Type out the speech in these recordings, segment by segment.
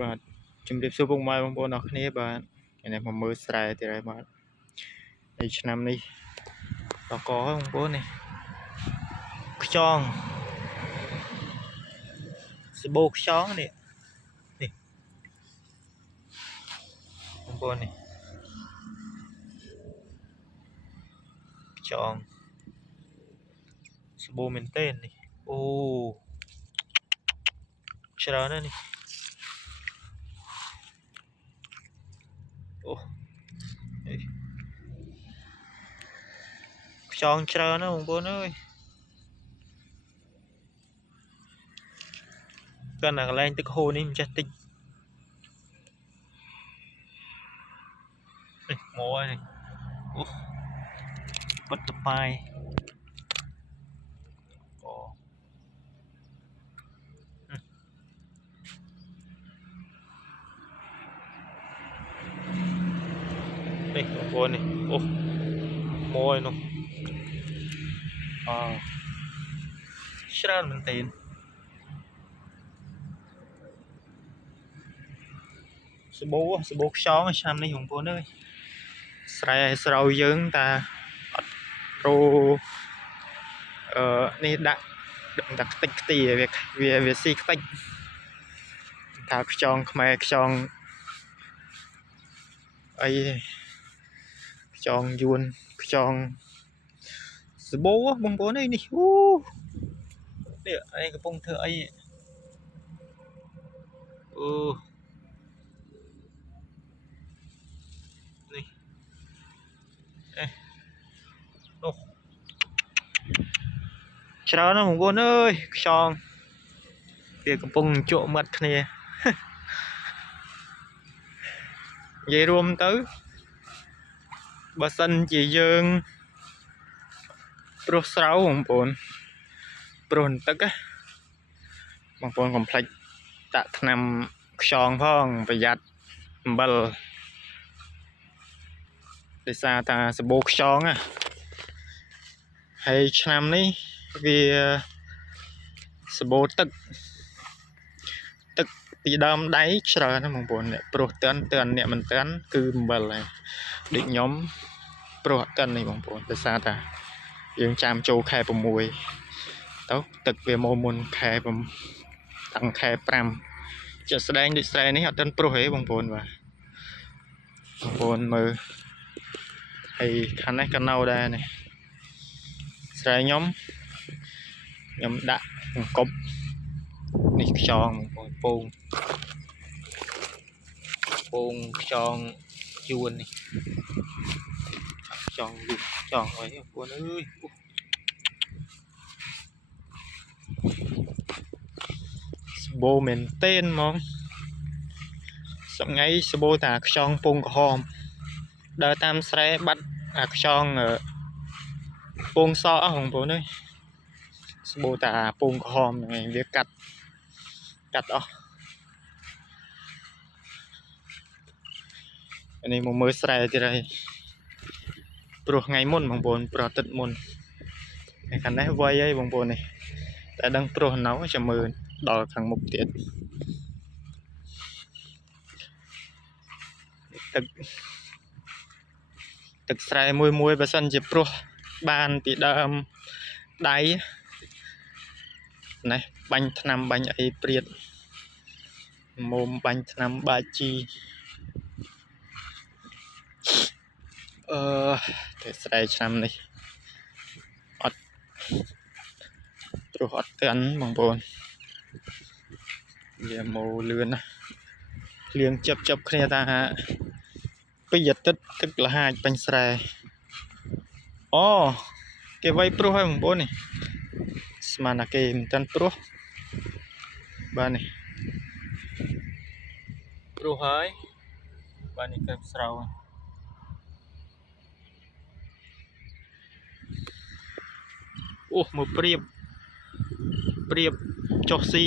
បាទជំរាបសួរពុកម៉ែបងប្អូនអរគ្នាបាទនេះមកមើលស្រែទៀតហើយបាទហើយឆ្នាំនេះដល់កហើយបងប្អូននេះខ្យងសបោខ្យងនេះបងប្អូននេះខ្យងសបោមែនទេនេះអូច្រើនណាស់នេះអូខ្យងច្រើនណាស់បងប្អូនអើយកាន់តែកន្លែងទឹកហូរនេះមិនចេះតិចនេះមកហើយនេះអូបិទតបាយអូនេះបងប្អូននេះអូមកហើយនោះអច្រើនមែនទេសបោខ្យងឆ្នាំនេះបងប្អូនអើយស្រែស្រូវយើងតាអត់ប្រូនេះដាក់ខ្ទេចខ្ទីវាស៊ីខ្ទេចថាខ្យងខ្មែរខ្យងអីខ្យងយួនខ្យងសបោបងប្អូនអើយនេះអូនេះឯងកំពុងធ្វើអីអូនេះនោះច្រើនណាស់បងប្អូនអើយខ្យងវាកំពុងជក់មាត់គ្នានិយាយរួមទៅបើសិនជាយើងព្រោះស្រោបងប្អូនព្រោះទឹកបងប្អូនកុំភ្លេចដាក់ថ្នាំខ្យងផងប្រយ័ត្នអំបិលដោយសារតាសបោខ្យងហើយឆ្នាំនេះវាសបោទឹកពីដើមដៃច្រើនណាស់បងប្អូនអ្នកព្រោះតើនអ្នកមិនតើនគឺអំបិលហើយដូចខ្ញុំព្រោះអត់តើននេះបងប្អូនដោយសារតាយើងចាំចូលខែ6ទៅទឹកវាមកមុនខែតាំងខែ5ជាក់ស្ដែងដូចស្រែនេះអត់តើនព្រោះទេបងប្អូនបាទបងប្អូនមើលហើយខាងនេះក៏នៅដែរនេះស្រែខ្ញុំដាក់អង្គប់នេះខ្យងបងប្អូនពងខ្យងយួននេះខ្យងយួនខ្យងអីបងប្អូនអើយសបោមែនទេហ្មងសប្ងៃសបោតាខ្យងពងក្រហមដើរតាមស្រែបាត់អាខ្យងពងសក់បងប្អូនអើយសបោតាពងក្រហមហ្នឹងឯងវាកាត់អស់នេះមកមើលស្រែទៀតហើយព្រោះថ្ងៃមុនបងប្អូនប្រតិទមុនហើយខាងនេះវ័យហើយបងប្អូននេះតែដឹងព្រោះនៅចាំមើលដល់ខាងមុខទៀតទឹកស្រែមួយបើសិនជាព្រោះបានពីដើមដៃនេះបាញ់ថ្នាំបាញ់អីព្រាតមុំបាញ់ថ្នាំបាជីតែស្រែឆ្នាំនេះអត់ព្រោះអត់ទាន់បងប្អូនវាមកលឿនណាភ្លៀងចាប់គ្នាតាពីអាទិត្យទឹកលហាចបាញ់ស្រែអូគេវាយព្រោះហើយបងប្អូននេះស្មានតែគេមិនទាន់ព្រោះបាទនេះព្រោះហើយបាទនេះកើបស្រោអូមើលព្រៀបចុះស៊ី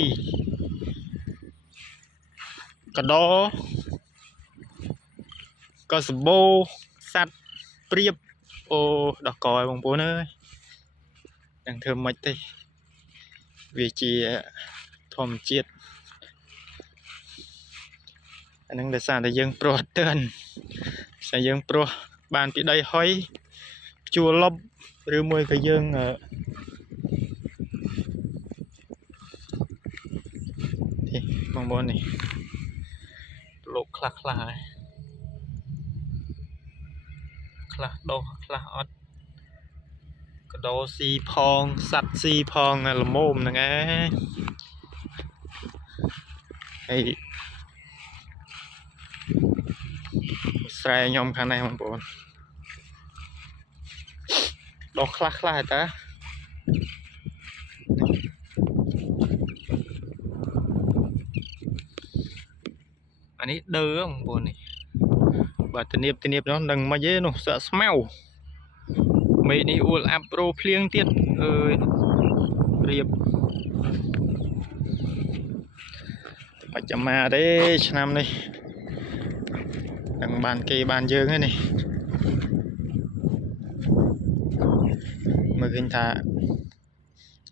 កដោក៏សបោសัตว์ព្រៀបអូដល់កឲ្យបងប្អូនអើយនឹងធ្វើម៉េចទេវាជាធម្មជាតិ នឹងដោយសារតែយើងព្រោះទឿនតែយើងព្រោះបានពីដីហុយជួលលប់ឬមួយក៏យើងនេះបងប្អូននេះលោកខ្លះហើយខ្លះដោះខ្លះអត់កដោស៊ីផងសัตว์ស៊ីផងល្មមហ្នឹងឯងហើយស្រែខ្ញុំខាងនេះបងប្អូនដោះខ្លះហើយតាអានេះដើបងប្អូននេះបាទទនៀបនោះនឹងមិនទេនោះសាក់ស្មៅមេឃនេះអួលអាប់ប្រូភ្លៀងទៀតអើយរៀបបាច់ចាំមកទេឆ្នាំនេះនឹងបានគេបានយើងហ្នឹងនេះមើលឃើញថា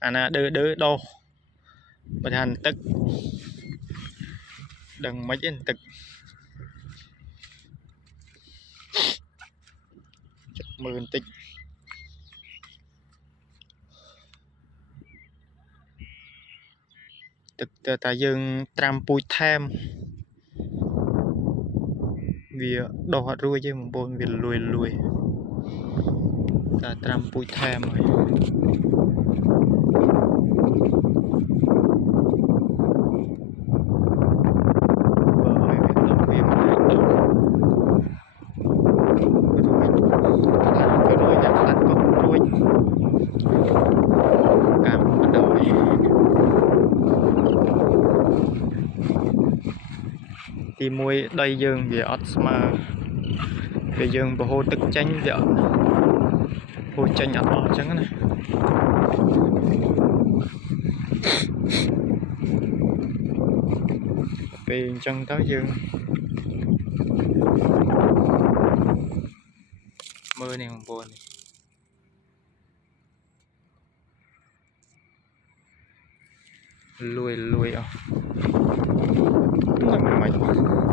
អាណាដើដោបើថាទឹកដឹងមិនទេទឹកមើលបន្តិចទឹកទៅតែយើងត្រាំពូជថែមវាដោះអត់រួចទេបងប្អូនវាលួយតែត្រាំពូជថែមហើយទីមួយដីយើងវាអត់ស្មើពេលយើងបហូរទឹកចេញវាហូរចេញអត់អស់អញ្ចឹងណាពេលអញ្ចឹងទៅយើងមើលនេះបងប្អូនលួយអស់ហ្នឹងមិន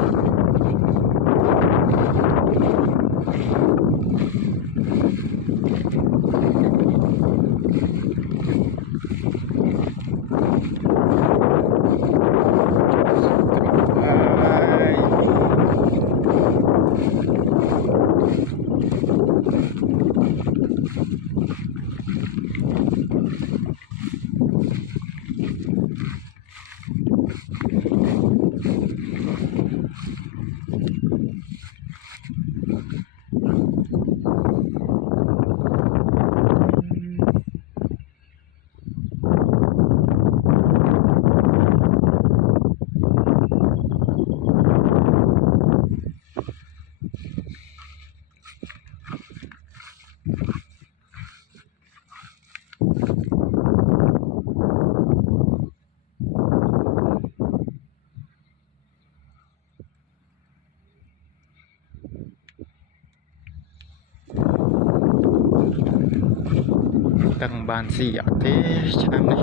ទាំងបានស៊ីអត់ទេឆ្នាំនេះ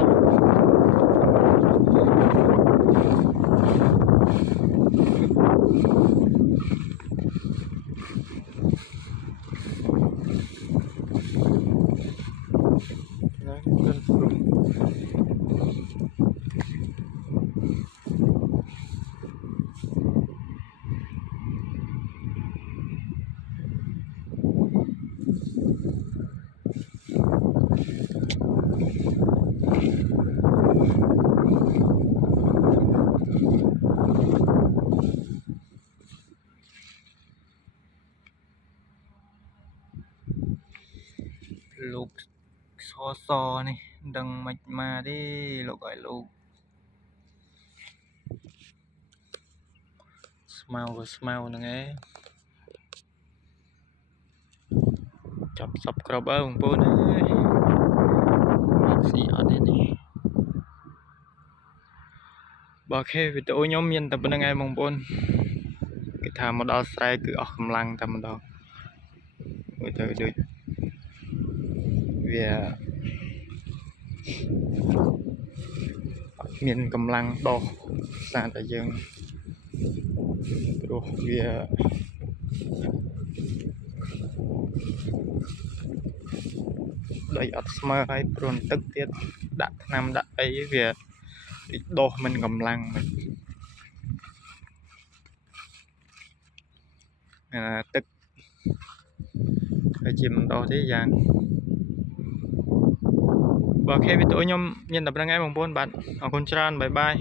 លោកសនេះដឹងមិនមកទេលោកឲ្យលោកស្មៅហ្នឹងឯងចាប់សពក្របបងប្អូនអើយស៊ីអត់ទេនេះបើខេវីដេអូខ្ញុំមានតែប៉ុណ្្នឹងឯងបងប្អូនគេថាមកដល់ស្រែគឺអស់កម្លាំងតែម្ដងមើលទៅដូចវាមានកម្លាំងដោះសារតែយើង ព្រោះវាដីអត់ស្មើហើយព្រោះទឹកទៀតដាក់ថ្នាំដាក់អីវាដុះមិនកម្លាំងមិនទឹកហើយជាមិនដុះទេយ៉ាងបើអូខេវីដេអូខ្ញុំមានតែប៉ុណ្្នឹងឯងបងប្អូនបាទអរគុណច្រើនបាយបាយ